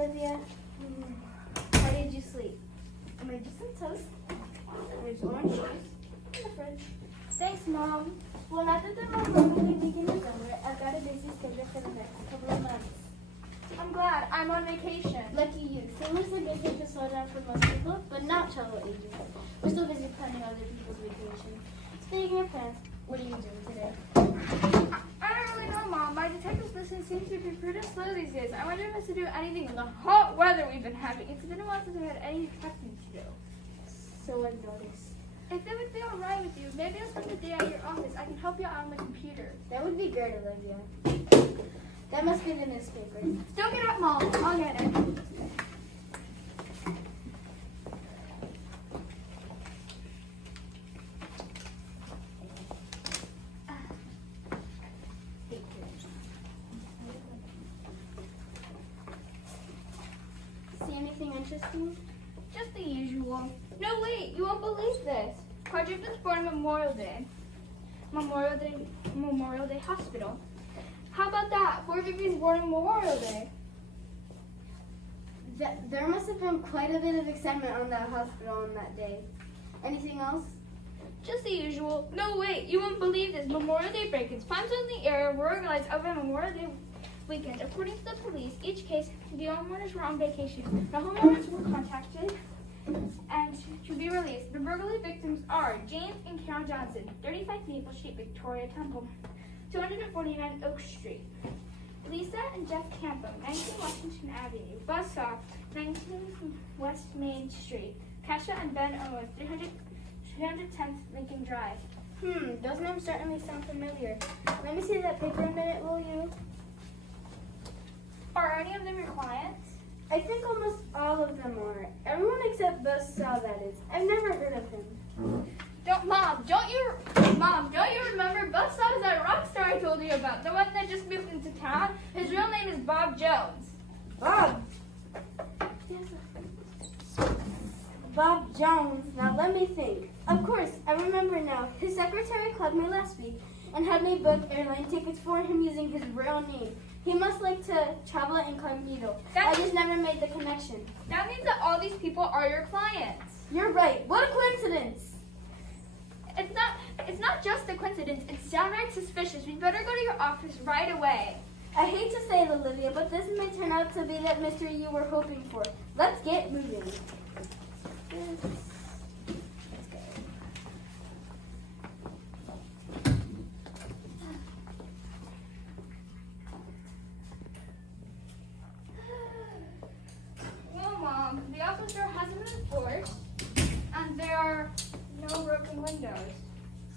Olivia. How did you sleep? I made you some toast. There's orange juice in the fridge. Thanks, Mom. Well, now that the Memorial weekend is over, I've got a busy schedule for the next couple of months. I'm glad. I'm on vacation. Lucky you. Things are beginning to slow down for most people, but not travel agents. We're still busy planning other people's vacations. Speaking of plans, what are you doing today? I don't really know, Mom. My detective business seems to be pretty slow these days. I wonder if I should do anything with the hot weather we've been having. It's been a while since I had any detecting to do. So I've noticed. If it would be alright with you, maybe I'll spend the day at your office. I can help you out on the computer. That would be great, Olivia. That must be the newspaper. Don't get up, Mom. I'll get it. See anything interesting? Just the usual. No, wait. You won't believe this. Project was born Memorial Day. Memorial Day Hospital. How about that? 450 was born on Memorial Day. There must have been quite a bit of excitement on that hospital on that day. Anything else? Just the usual. No, wait. You won't believe this. Memorial Day break-ins. Crimes in the area were organized over Memorial Day weekend. According to the police, each case, the homeowners were on vacation. The homeowners were contacted and to be released. The burglary victims are James and Carol Johnson, 35 Maple Street, Victoria Temple, 249 Oak Street. Lisa and Jeff Campo, 19 Washington Avenue. Buzzsaw, 19 West Main Street. Kasha and Ben Owen, 310th Lincoln Drive. Those names certainly sound familiar. Let me see that paper a minute, will you? Are any of them your clients? I think almost all of them are. Everyone except Buzzsaw, that is. I've never heard of him. Mom, don't you remember Buzzsaw is that rock star I told you about? The one that just moved into town? His real name is Bob Jones. Bob? Bob Jones. Now let me think. Of course, I remember now. His secretary called me last week and had me book airline tickets for him using his real name. He must like to travel incognito. I just never made the connection. That means that all these people are your clients. You're right. What a coincidence. It's not just a coincidence. It's downright suspicious. We better go to your office right away. I hate to say it, Olivia, but this may turn out to be that mystery you were hoping for. Let's get moving. Well, Mom, the office door hasn't been enforced, and there are no broken windows.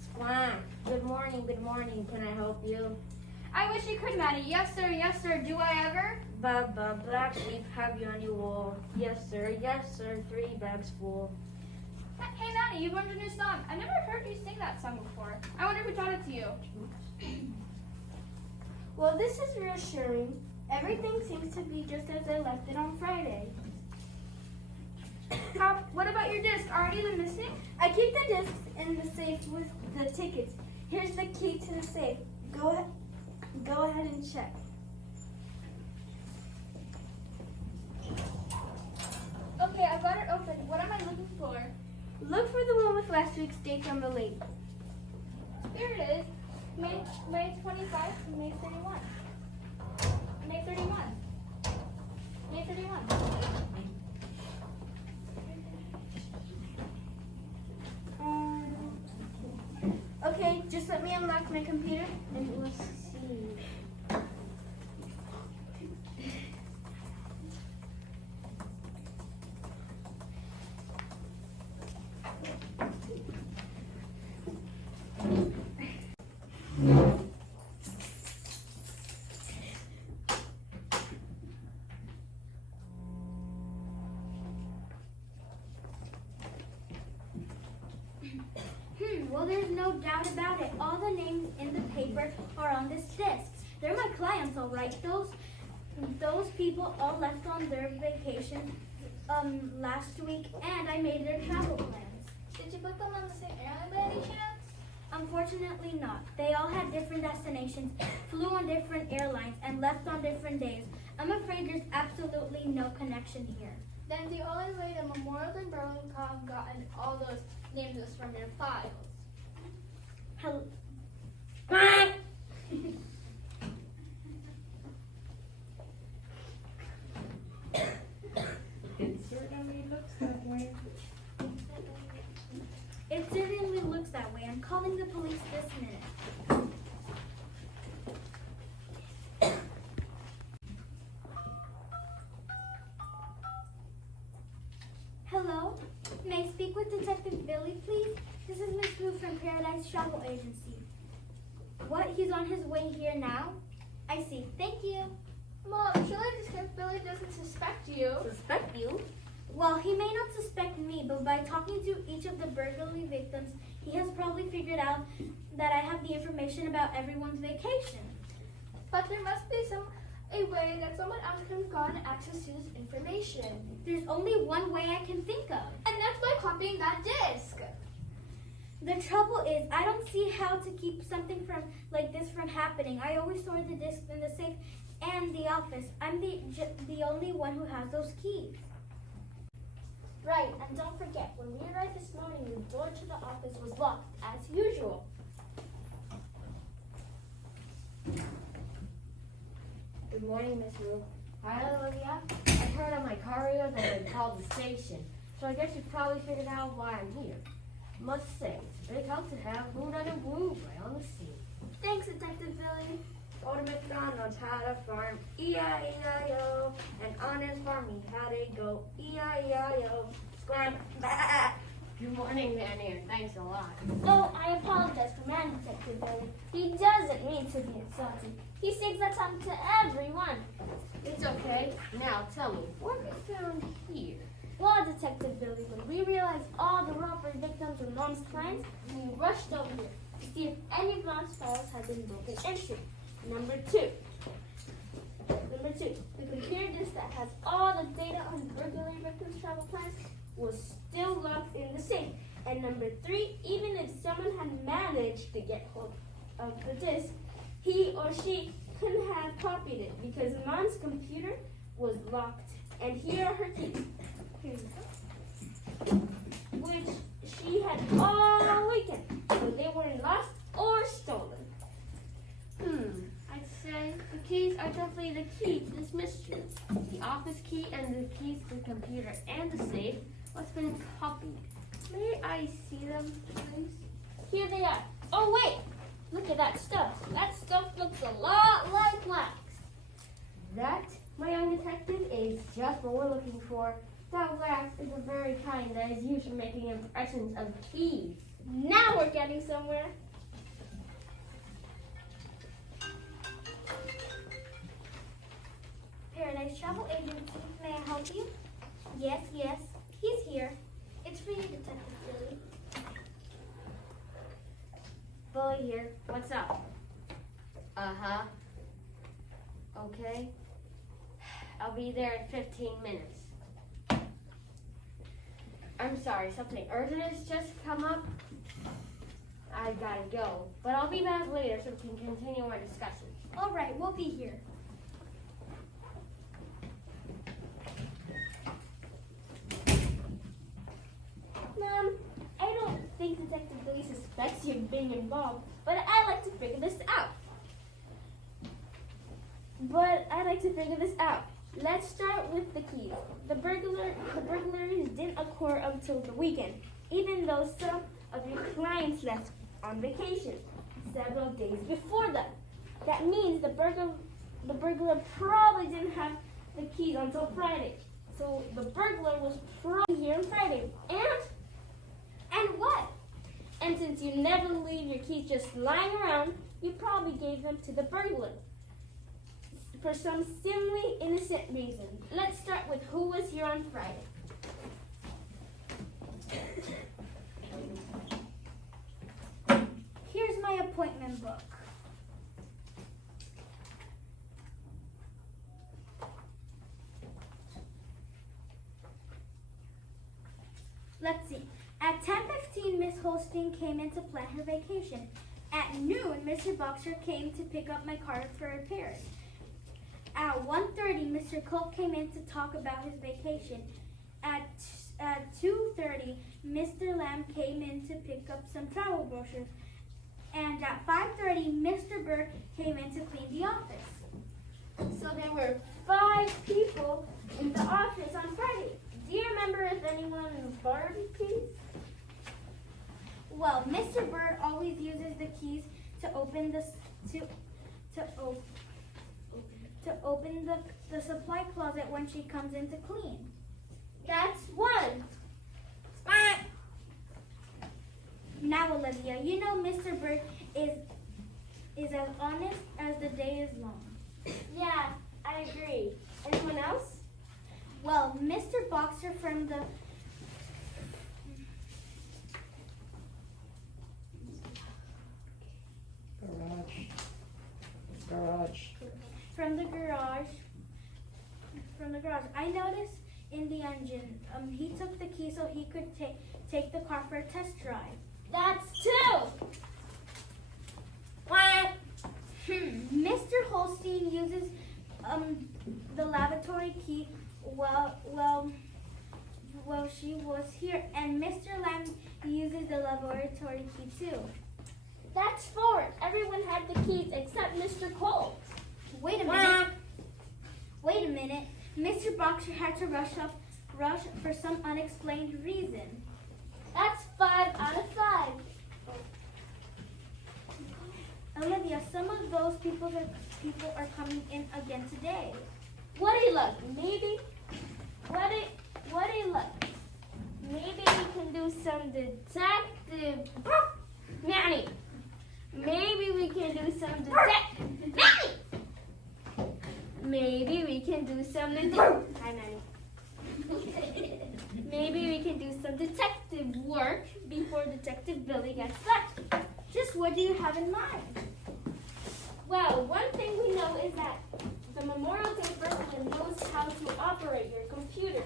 Squawk. Good morning. Can I help you? I wish you could, Maddie. Yes, sir. Do I ever? Black sheep, have you any wool? Yes, sir. 3 bags full. Hey, Maddie, you learned a new song. I never heard you sing that song before. I wonder who taught it to you. Well, this is reassuring. Everything seems to be just as I left it on Friday. What about your disc? Are any of them missing? I keep the discs in the safe with the tickets. Here's the key to the safe. Go ahead and check. Okay, I've got it open. What am I looking for? Look for the one with last week's dates on the label. There it is. May 25 to May 31. May 31. May 31. Okay, just let me unlock my computer and we'll see. Well, there's no doubt about it. All the names in the paper are on this disc. They're my clients, all right. Those people all left on their vacation last week, and I made their travel plans. Did you put them on the same airline by any chance? Unfortunately not. They all had different destinations, flew on different airlines, and left on different days. I'm afraid there's absolutely no connection here. Then the only way the Memorial and Burlington could have gotten all those names was from your files. Hello. It certainly looks that way. It certainly looks that way. I'm calling the police this minute. Hello? May I speak with Detective Billy, please? This is Miss Blue from Paradise Travel Agency. What? He's on his way here now? I see. Thank you. Mom, surely Detective Billy doesn't suspect you. Suspect you? Well, he may not suspect me, but by talking to each of the burglary victims, he has probably figured out that I have the information about everyone's vacation. But there must be a way that someone else can have gotten access to this information. There's only one way I can think of. And that's by copying that disc. The trouble is, I don't see how to keep something like this from happening. I always store the disc in the safe and the office. I'm the only one who has those keys. Right, and don't forget, when we arrived this morning, the door to the office was locked, as usual. Good morning, Miss Rue. Hi, Olivia. I heard on my car radio that they called the station, so I guess you probably figured out why I'm here. Must say, it's a big help to have Blue and Blue right on the scene. Thanks, Detective Billy. Old MacDonald had a farm, E-I-E-I-O, and on his farm he had a goat, E-I-E-I-O, scram, bah. Good morning, Manny, and thanks a lot. Oh, I apologize for man, Detective Billy. He doesn't mean to be insulting. He sings that song to everyone. It's okay. Now tell me, what have you found here? Well, Detective Billy, when we realized all the robbery victims were Mom's clients, we rushed over here to see if any of Mom's files had been broken into. Number two, the computer disk that has all the data on the burglary victims' travel plans was still locked in the safe. And number three, even if someone had managed to get hold of the disk, he or she couldn't have copied it because Mom's computer was locked. And here are her keys. Here you go. Which she had all weekend, so they weren't lost or stolen. I'd say the keys are definitely the key to this mystery. The office key and the keys to the computer and the safe must have been copied. May I see them, please? Here they are. Oh wait, look at that stuff. That stuff looks a lot like wax. That, my young detective, is just what we're looking for. That wax is the very kind that is used for making impressions of keys. Now we're getting somewhere. Paradise Travel Agency, may I help you? Yes, he's here. It's for you, Detective Billy. Bully here. What's up? Uh-huh. Okay. I'll be there in 15 minutes. I'm sorry, something urgent has just come up. I gotta go. But I'll be back later so we can continue our discussion. All right, we'll be here. Mom, I don't think Detective Billy suspects you of being involved, but I like to figure this out. Let's start with the keys. The burglaries didn't occur until the weekend, even though some of your clients left on vacation several days before that. That means the burglar probably didn't have the keys until Friday. So the burglar was probably here on Friday. And what? And since you never leave your keys just lying around, you probably gave them to the burglar for some seemingly innocent reason. Let's start with who was here on Friday. Here's my appointment book. Let's see. At 10:15, Miss Miss Holstein came in to plan her vacation. At noon, Mr. Boxer came to pick up my car for repairs. At 1:30, Mr. Culp came in to talk about his vacation. At 2:30, Mr. Lamb came in to pick up some travel brochures. And at 5:30, Mr. Bird came in to clean the office. So there were 5 people in the office on Friday. Do you remember if anyone borrowed the keys? Well, Mr. Bird always uses the keys to open the supply closet when she comes in to clean. That's 1. Now, Olivia, you know Mr. Bird is as honest as the day is long. Yeah, I agree. Anyone else? Well, Mr. Boxer from the garage. I noticed in the engine, he took the key so he could take the car for a test drive. That's 2. Mr. Holstein uses the lavatory key while she was here, and Mr. Lamb uses the laboratory key too. That's 4. Everyone had the keys except Mr. Cole. Wait a minute. Mr. Boxer had to rush for some unexplained reason. That's 5 out of 5. Olivia, some of those people are coming in again today. What do you look? Maybe. What do you look? Maybe we can do some detective. Manny. Maybe we can do some detective. Manny. Maybe we can do some detective. Hi, Manny. Maybe we can do some detective work before Detective Billy gets back. Just what do you have in mind? Well, one thing we know is that the Memorial Day burglar knows how to operate your computer.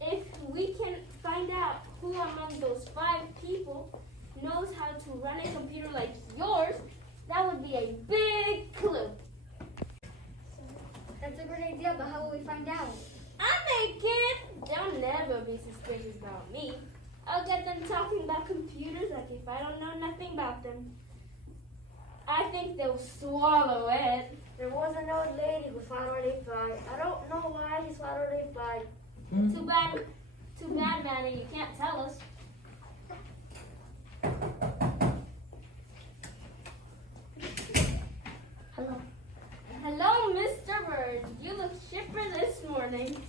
If we can find out who among those 5 people knows how to run a computer like yours, that would be a big clue. That's a great idea, but how will we find out? I'm making. They'll never be suspicious about me. I'll get them talking about computers like if I don't know nothing about them. I think they'll swallow it. There was an old lady who swallowed a fly. I don't know why he swallowed a fly. Too bad, Manny. You can't tell us. Hello, Mr. Bird. You look chipper this morning.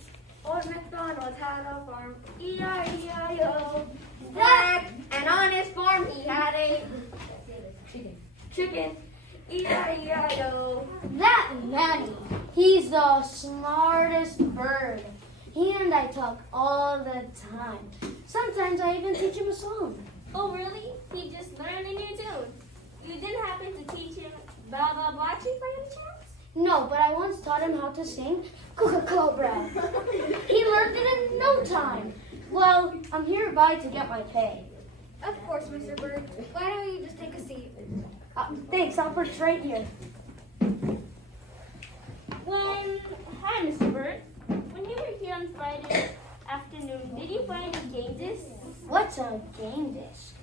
Old MacDonald had a farm, E-I-E-I-O. Back and on his farm he had a chicken, E-I-E-I-O. That Manny, he's the smartest bird. He and I talk all the time. Sometimes I even teach him a song. Oh, really? He just learned a new tune. You didn't happen to teach him blah blah blah by any chance? No, but I once taught him how to sing Coca-Cola. He learned it in no time. Well, I'm hereby to get my pay. Of course, Mr. Bird. Why don't you just take a seat? Thanks, I'll perch right here. Hi, Mr. Bird. When you were here on Friday afternoon, did you find a game disc? What's a game disc?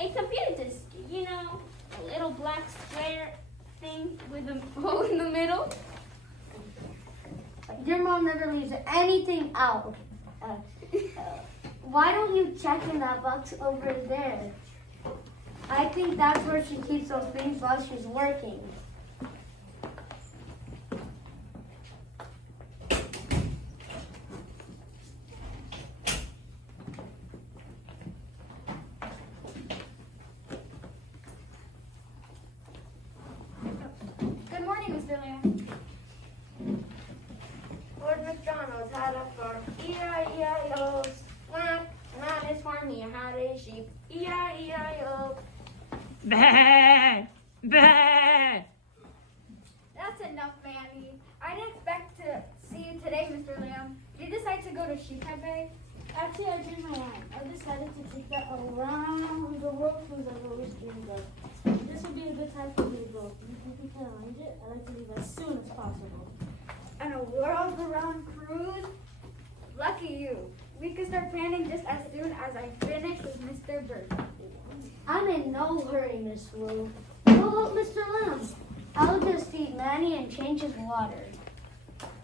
A computer disc. You know, a little black square thing with a hole in the middle. Your mom never leaves anything out. Why don't you check in that box over there? I think that's where she keeps those things while she's working. Good morning, Mr. Lamb. Old MacDonald had a farm, E-I-E-I-O. And on his farm he had a sheep, E-I-E-I-O. Bah! Bah! That's enough, Manny. I didn't expect to see you today, Mr. Lamb. Did you decide to go to Sheep Cafe? Actually, I changed my mind. I decided to take that around the world cruise I've always dreamed of. This would be a good time for me to go. You think we can arrange it? I'd like to leave as soon as possible. And a world around cruise? Lucky you. We could start planning just as soon as I finish with Mr. Bird. I'm in no hurry, Miss Wu. How about Mr. Lamb? I'll just feed Manny and change his water.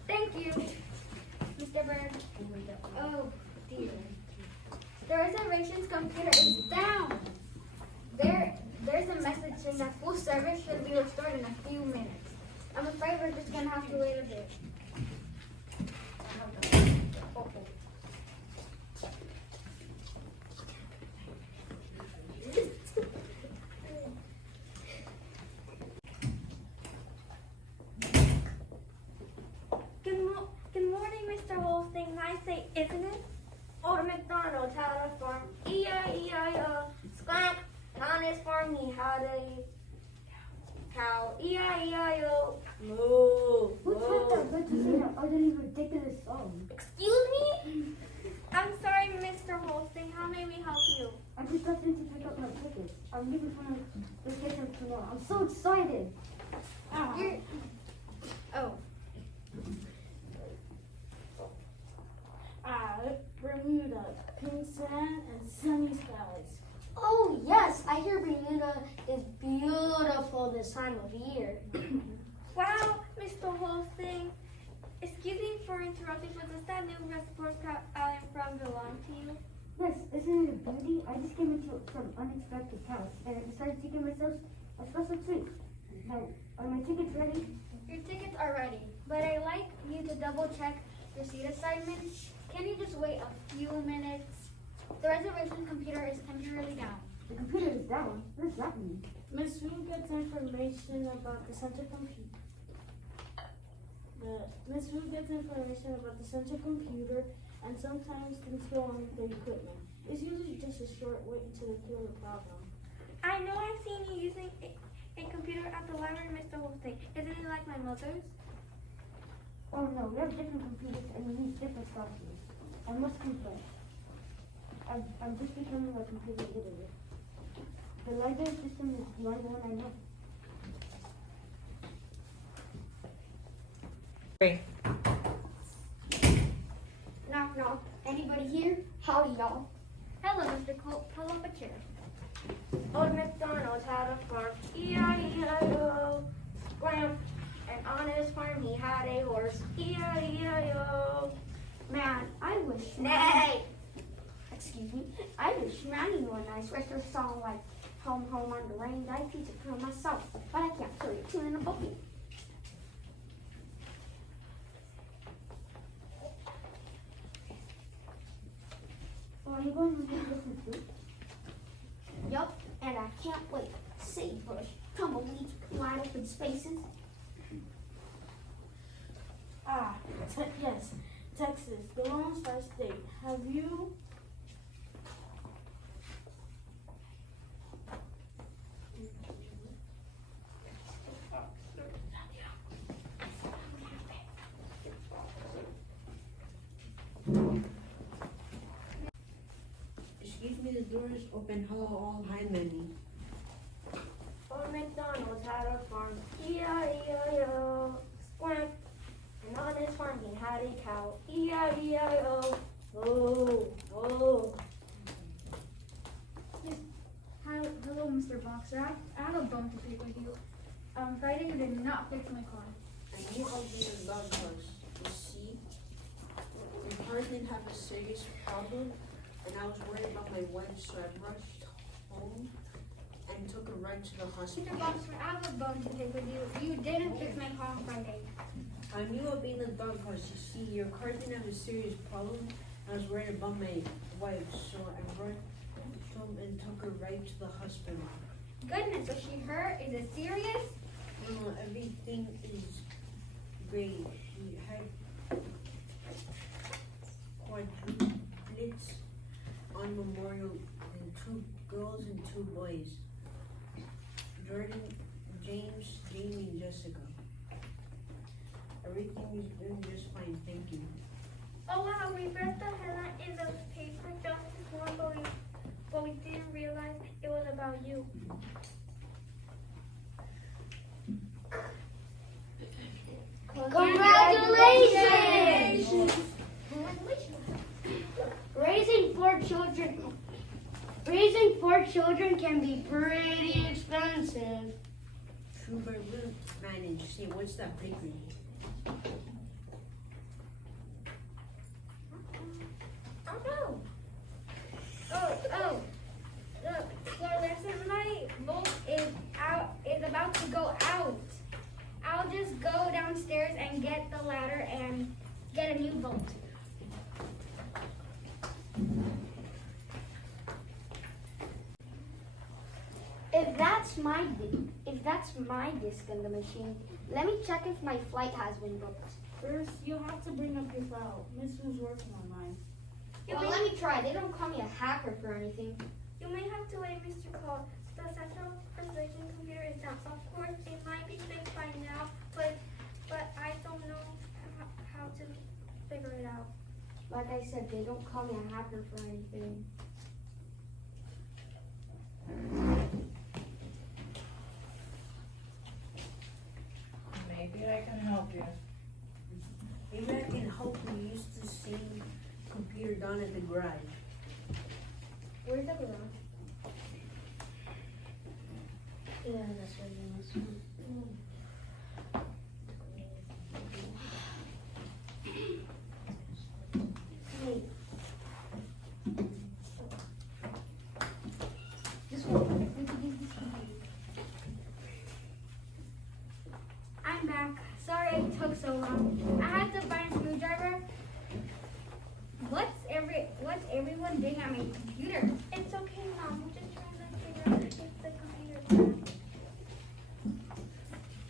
Thank you, Mr. Bird. Oh, dear. The reservations computer is down. There's a message saying that full service should be restored in a few minutes. I'm afraid we're just going to have to wait a bit. Good morning, Mr. Holstein. Nice day, isn't it? Old MacDonald had a farm, E-I-E-I-O. Squawk, on his farm he had a cow, E-I-E-I-O. Moo, Good to see that utterly ridiculous song. Excuse me? I'm sorry, Mr. Holstein. How may we help you? I just got in to pick up my tickets. I'm leaving for my vacation tomorrow. I'm so excited. Oh. Bermuda, pink sand and sunny skies. Oh, yes, I hear Bermuda is beautiful this time of year. Wow, Mr. Holstein. Excuse me for interrupting, but does that new sports car island from belong to you? Yes, isn't it a beauty? I just came into some unexpected house and I decided to give myself a special treat. Now, are my tickets ready? Your tickets are ready, but I'd like you to double check your seat assignments. Can you just wait a few minutes? The reservation computer is temporarily down. The computer is down. What does that mean? Miss Wu gets information about the center computer. Miss Wu gets information about the center computer and sometimes can go on the equipment. It's usually just a short wait until they clear the problem. I know I've seen you using a computer at the library, Mr. Holstein. Isn't it like my mother's? Oh no, we have different computers and we use different software. I must confess, I'm just becoming a computer illiterate. The library system is the only one I know. Knock, knock. Anybody here? Howdy, y'all. Hello, Mr. Colt. Pull up a chair. Old MacDonald had a farm, E-I-E-I-O. Scram. And on his farm he had a horse, E-I-E-I-O. Man, I wish Nay! excuse me, I wish Manny knew a nice retro song like Home Home on the Range. I teach it for myself, but I can't throw it to in a bucket. Oh, are you going to get this too? Yup, and I can't wait. Sagebrush, tumbleweeds, wide open spaces. Yes, Texas, the Lone Star State. Have you? Excuse me, the door is open. Hello, all. Hi, Manny. Old MacDonald had a farm, E-I-E-I-O. Squawk. And on his farm he had a cow, E-I-E-I-O. Oh, oh. Hello, Mr. Boxer. I have a bone to pick with you. Friday you did not fix my car. I knew I'll be in dog house. You see, my car didn't have a serious problem, and I was worried about my wife, so I rushed home and took a ride to the Mr. hospital. Boxer, I have a bone to pick with you. You didn't fix my car on Friday. I knew I'll be in the dog house. You see, your car didn't have a serious problem. I was worried about my wife, so I rushed home and took her right to the hospital. Goodness, was she hurt? Is it serious? No, everything is great. She had quadruplets on Memorial, and 2 girls and 2 boys. Jordan, James, Jamie, and Jessica. Everything is doing just fine, thank you. Oh wow, we read the headline in the paper just this morning, but we didn't realize it was about you. Congratulations! Raising four children can be pretty expensive. True, but we'll manage. See, what's that bakery? Oh no! Look, listen, my vote is about to go out. I'll just go downstairs and get the ladder and get a new vote. If that's my disc in the machine, let me check if my flight has been booked. First, you'll have to bring up your file. Miss Wu's working on mine. Well, let me try. They don't call me a hacker for anything. You may have to wait, Mr. Cole. The central reservation computer is down. Of course, it might be fixed by now, but I don't know how to figure it out. Like I said, they don't call me a hacker for anything. Maybe I can help you. Maybe I can help you use the same computer down at the garage. Where's the garage? Yeah, that's right. Wait. This one. I'm back. Sorry it took so long. I had to find a screwdriver. What's everyone doing on my computer? It's okay, Mom. We're just trying to figure out if the computer's bad.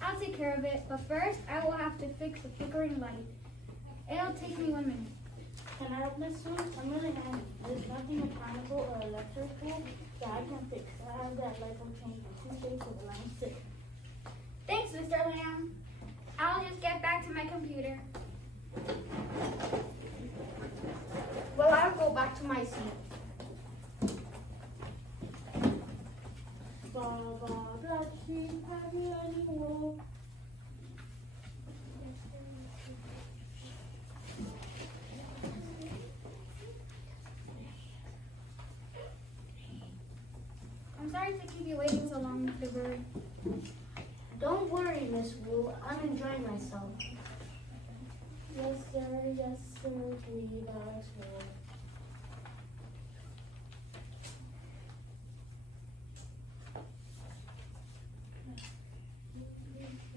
I'll take care of it, but first I will have to fix the flickering light. It'll take me 1 minute. Can I help Miss Wu? I'm really handy. There's nothing mechanical or electrical that I can fix. I have that light bulb changed in 2 shades of line 6. Thanks, Mr. Lamb. I'll just get back to my computer. Well, I'll go back to my seat. Baba, black sheep, have you any wool? I'm sorry to keep you waiting so long, Mr. Bird. Don't worry, Miss Wu. I'm enjoying myself. Yes, sir, 3 dollars more.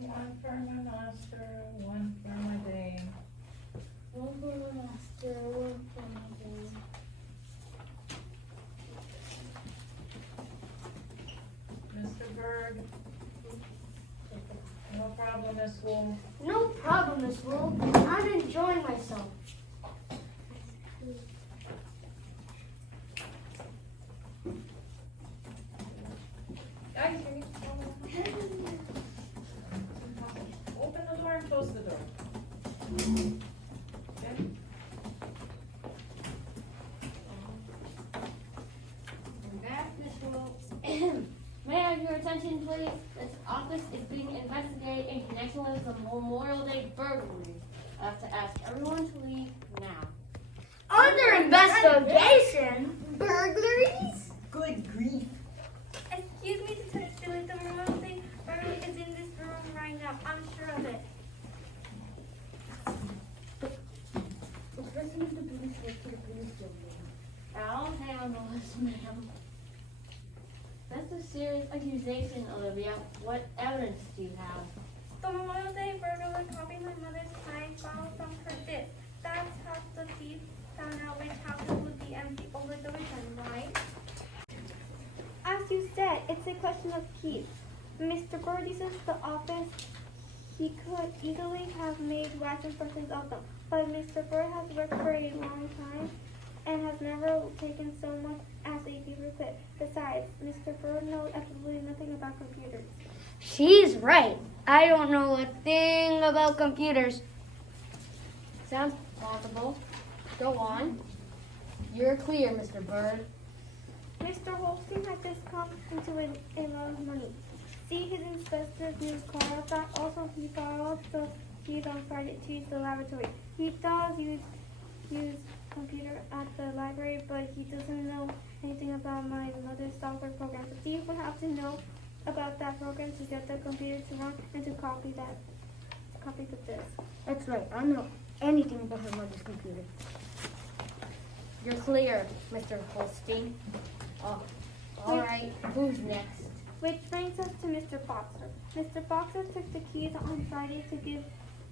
One for my master, one for my dame. One for my master, one for my dame. Mr. Berg. No problem, Miss Wu. No problem, Miss Wu. I'm enjoying myself. Guys, you need to open the door and close the door. Okay? I'm back, Miss Wu. May I have your attention, please? This office is being investigated in connection with the Memorial Day burglary. I have to ask everyone to leave now. Under investigation? Burglaries? Good grief. Excuse me to touch the Memorial Day burglary is in this room right now. I'm sure of it. I'll handle this, ma'am. That's a serious accusation, Olivia. What evidence do you have? The Memorial Day burglar copied my mother's time file from her disk. That's how the thief found out which houses would be empty over the weekend, right? As you said, it's a question of keys. Mr. Bird uses the office. He could easily have made wax impressions of them, but Mr. Bird has worked for a long time and has never taken so much as a paperclip. Besides, Mr. Bird knows absolutely nothing about computers. She's right. I don't know a thing about computers. Sounds plausible. Go on. You're clear, Mr. Bird. Mr. Holstein had just come into a lot of money. See his inspector's new car outside. Also, he borrowed the keys on Friday to use the laboratory. He does use computer at the library, but he doesn't know anything about my mother's software program. So Steve would have to know about that program to get the computer to run and to copy the disk. That's right. I don't know anything about her mother's computer. You're clear, Mr. Holstein. All right, who's next? Which brings us to Mr. Boxer. Mr. Boxer took the keys on Friday to give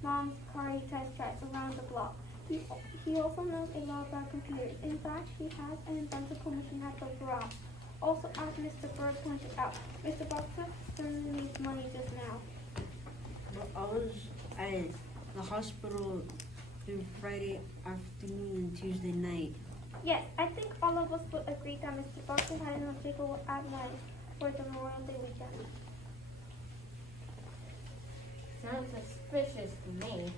Mom's car a test drive around the block. He also knows a lot about computers. In fact, he has an inventive machine at the garage. Also, as Mr. Bird pointed out, Mr. Boxer certainly needs money just now. But I was at the hospital through Friday afternoon and Tuesday night. Yes, I think all of us would agree that Mr. Boxer had enough people at night for the Memorial Day weekend. Sounds suspicious to me.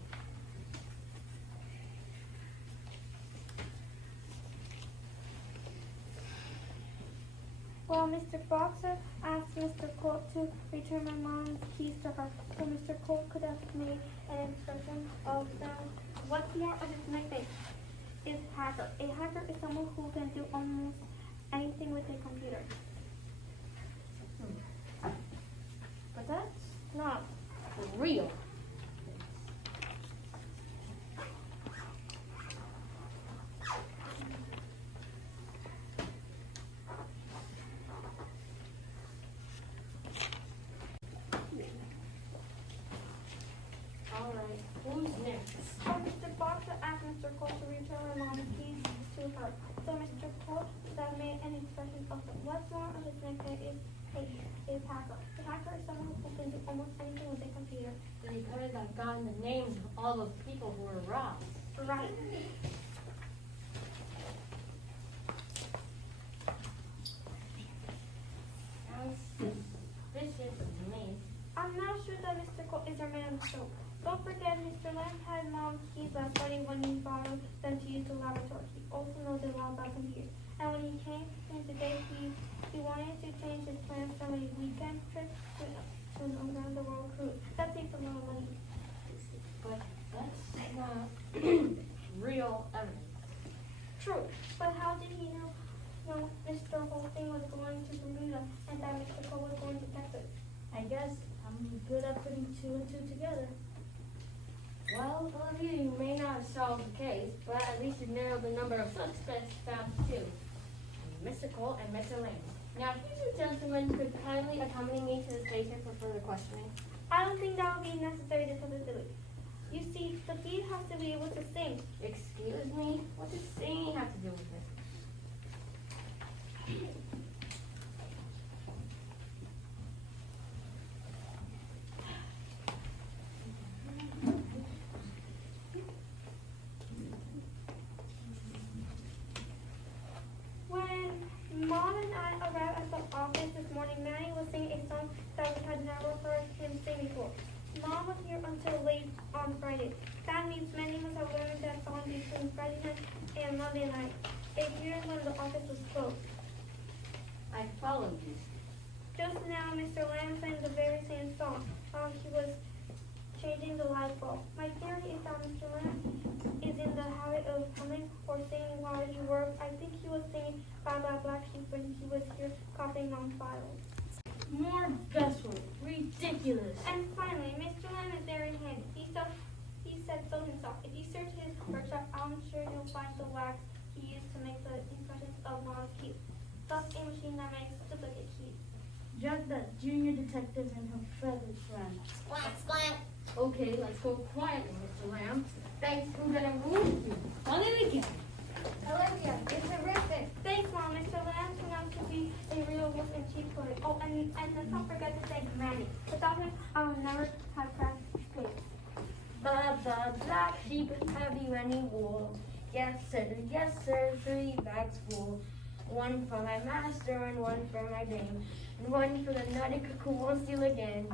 Well, Mr. Boxer asked Mr. Colt to return my mom's keys to her, so Mr. Colt could have made an impression of them. What's more, of his nickname is hacker. A hacker is someone who can do almost anything with a computer. But that's not real. All right, who's next? So Mr. Boxer asked Mr. Colt to return my mom's keys to her, so Mr. Colt that made an expression of them. What's more, of his nickname is hacker. A hacker is someone who can do almost anything with a computer. They could have gotten the names of all those people who were robbed. Right. Sounds suspicious to me. I'm not sure that Mr. Colt is our man of soap. Don't forget, Mr. Lamb had mom's keys last Friday when he borrowed them to use the laboratory. He also knows a lot about computers. And when he came in today, he wanted to change his plans from a weekend trip to an around-the-world cruise. That takes a lot of money. But that's not real evidence. True, but how did he know Mr. Holstein was going to Bermuda and that Mr. Cole was going to Texas? I guess I'm good at putting two and two together. Well, Olivia, you may not have solved the case, but at least you narrowed the number of suspects down to two. Mr. Cole and Mr. Lamb. Now, if you two gentlemen could kindly accompany me to the station for further questioning. I don't think that would be necessary to substitute. You see, the thief has to be able to sing. Excuse me? What does singing have to do with this? When Mom and I arrived at the office this morning, Manny was singing a song that we had never heard him sing before. Mom was here until late on Friday. That means many must have learned that song between Friday night and Monday night, a period when the office was closed. I followed you. Just now, Mr. Lamb sang the very same song. He was changing the light bulb. My theory is that Mr. Lamb is in the habit of humming or singing while he works. I think he was singing Bye Bye Black Sheep when he was here copying on files. More guesswork. Ridiculous. And finally, Mr. Lamb is very handy. He said so himself. If you search his workshop, I'm sure you'll find the wax he used to make the impressions of Mom's keys. Thus, a machine that makes duplicate keys. Just that junior detective and her feathers friend. Okay, let's go quietly, Mr. Lamb. Thanks for getting moved you. Done it again. Olivia, it's terrific. Thanks, Mom. Mr. Lamb turned out to be a real wolf in sheep clothing. Oh, and let's not forget to thank Manny. Without him, I would never have cracked space. Blah, blah, black sheep, have you any wool? Yes, sir, 3 bags full. One for my master and one for my dame. And one for the nutty cook who won't steal again.